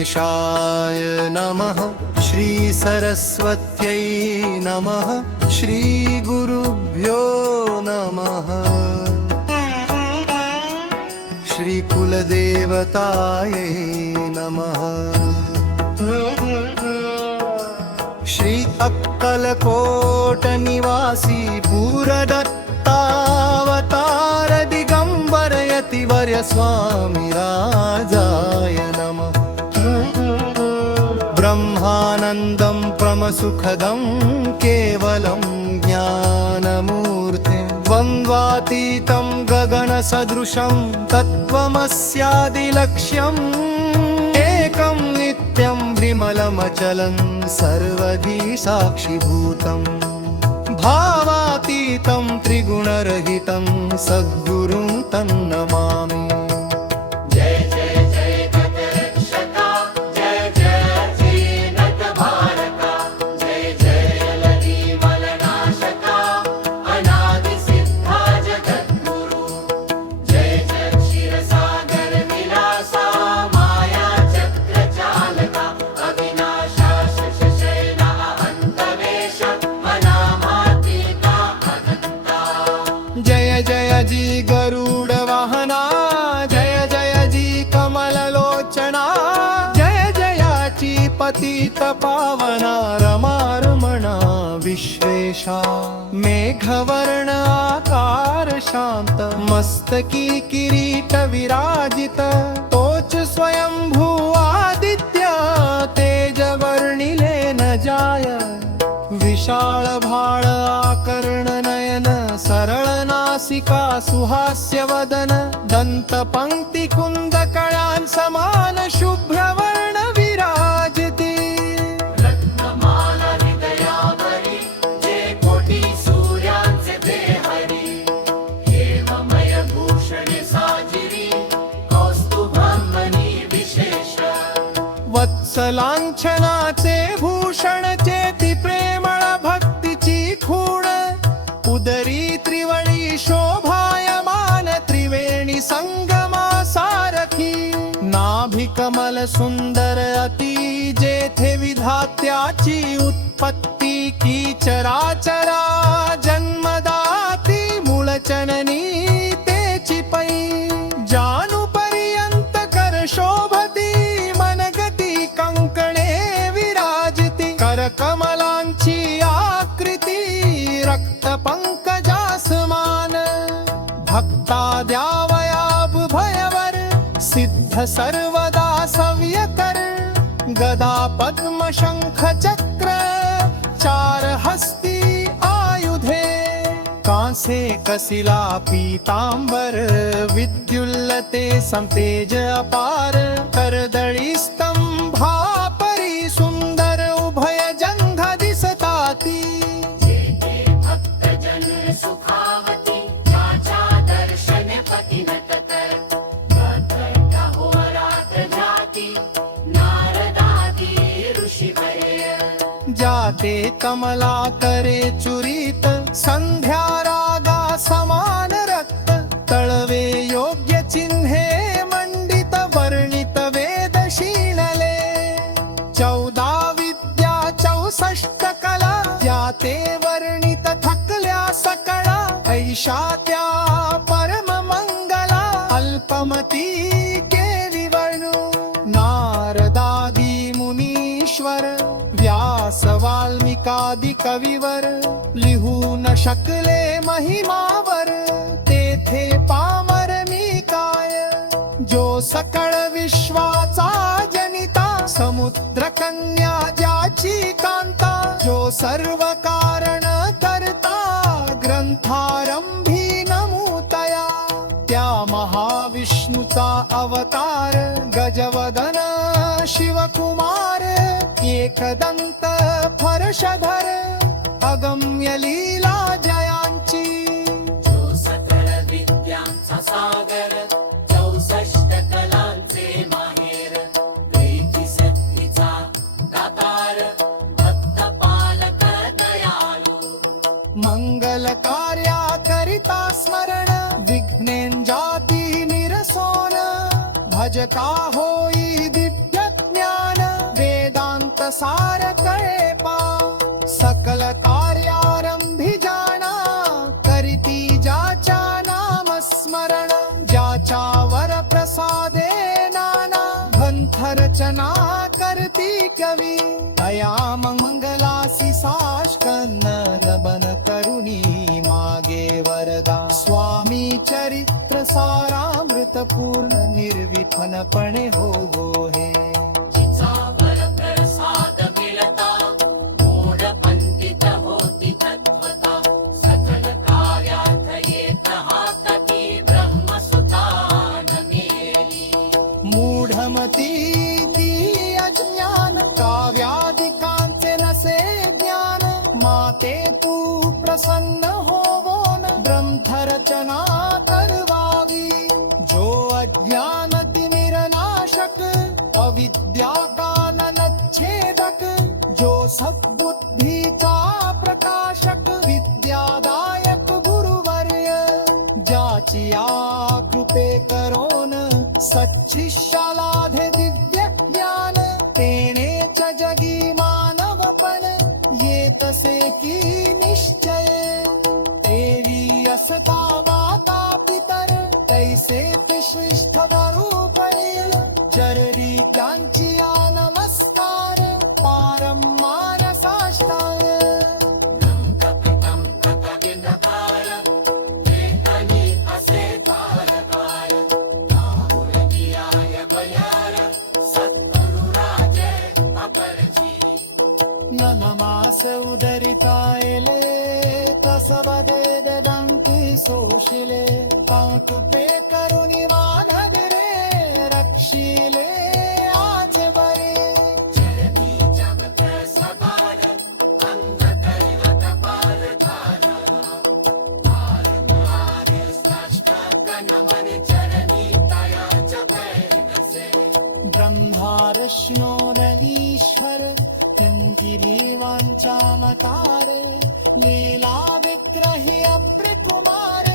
गणेशाय नमः श्री सरस्वत्यै नमः श्री गुरुभ्यो नमः श्री कुलदेवतायै नमः श्री अक्कलकोट निवासी पूरदत्तावतार दिगंबर यतिवर्य स्वामी राजाय नमः ब्रह्मानन्दं प्रमसुखदं केवलं ज्ञानमूर्तिं द्वन्द्वातीतं गगनसदृशं तत्त्वमस्यादिलक्ष्यम् एकं नित्यं विमलमचलं सर्वधी साक्षिभूतं भावातीतं त्रिगुणरहितं सद्गुरुं तन्नमामि। जय जी गरुड वाहना जय जय जी कमल लोचना जय जयाची पतित पावना रमारमणा विश्वेशा मेघवर्ण आकार शांत मस्तकी किरीट विराजित तोच स्वयंभू आदित्य तेज वर्णिले न जाय विशाल भाळ आकर्ण नयन सरळ नासिका सुहास्य वदन दंत पंक्ति कुंद कळां समान शुभ्र वर्ण विराजते रत्नमाला हृदयावरी जे कोटी सूर्यांचे देहरी हेममय भूषण साजिरी कौस्तुभमणी विशेष वत्सलांछनाचे भूषण चेती प्रेमळ भक्तीची खूण उदरी त्रिवळी शोभायमान त्रिवेणी संगमा सारखी नाभि कमल सुंदर अति जेथे विधात्याची उत्पत्ती की चराचरा जन्मदाती मूळचननी तेची पै जानू पर्यंत कर शोभती मनगती कंकणे विराजती कर कमलांची आकृती रक्त पंकजासमान भक्ता द्यावयाब भयवर सिद्ध सर्वदा सव्यकर गदा पद्म शंख चक्र चार हस्ती आयुधे कांसे कसिला पीतांबर विद्युल्लते संतेज अपार करदळी स्तंभा परी सुंदर उभय जंघ दिसताती सुखावती त्याच्या दर्शन पतिनत तर होरात जाती नारदादी ऋषीवर्य जाते कमला करे चुरीत संध्या रागा समान रक्त तळवे योग्य चिन्हे मंडित वर्णित वेद शीलले 14 विद्या 64 कला जाते वर्णित थकल्या सकळा ऐशा त्या परम मंगला अल्पमती केली वर्णू नारदादी मुनीश्वर व्यास वाल्मिकादि कविवर लिहू न शकले महिमावर तेथे पामर मी काय जो सकळ विश्वाचा जनिता समुद्र कन्या ज्याची कांता जो सर्व कारण करता ग्रंथारंभी नमूतया त्या महाविष्णूचा अवतार गजवदन शिवकुमार एकदंत फरशधर अगम्य लीला जयांची जो सकळ विद्यांचा सागर 64 कलांचे माहेर प्रीती सिद्धीचा दातार भक्त पालक दयाळू मंगल कार्या करिता स्मरण विघ्नेन जाती निरसोन भजता होई दिव्य ज्ञान सार कळे पा सकल कार्यारंभी जाणा करीती ज्याच्या नाम स्मरण ज्याच्या वर प्रसादे नाना ग्रंथ रचना करती कवी तया मंगलासी साष्कन्न बन करुणी मागे वरदा स्वामी चरित्र सारामृत पूर्ण निर्विफनपणे हो हे जिचावर प्रसाद मिळता मूढ पंडित होती तत्वता सकल कार्यात येत हातती ब्रह्मसुतान मेली मूढमती ती अज्ञान काव्यादिकांचे नसे ज्ञान माते तू प्रसन्न होवोन ग्रंथरचना करवावी जो अज्ञान तिमिरनाशक अविद्या कानन छेदक जो सद्बुद्धीचा प्रकाशक विद्यादायक गुरुवर्य ज्याची या कृपे करोन सच्छिष्यालाधे दिव्य ज्ञान तेनेच जगी मानवपण येतसे की निश्चय देवी असता माता पितर तैसे विशिष्ट रूपैल जररी ज्ञानची या नमस्कार पारंमार साष्टांग नमकपितं कृतविनकार लेखनी असे तारकार राहुलनियाय बयार सद्गुरुराजे अपरजी नमास उदरितायले तसवदे ददंती सोशिले कौतुपे करुणी मानविरे रक्षिले आज बरे चरणी जगत सदार अंधकरिवत पारधार तारणार स्पष्ट गणमन चरणी तयाच कैर्नसे ब्रह्मार्ष्णो ईश्वर किंकिरी वांचा मतारे लीला विग्रही अप्रिकुमार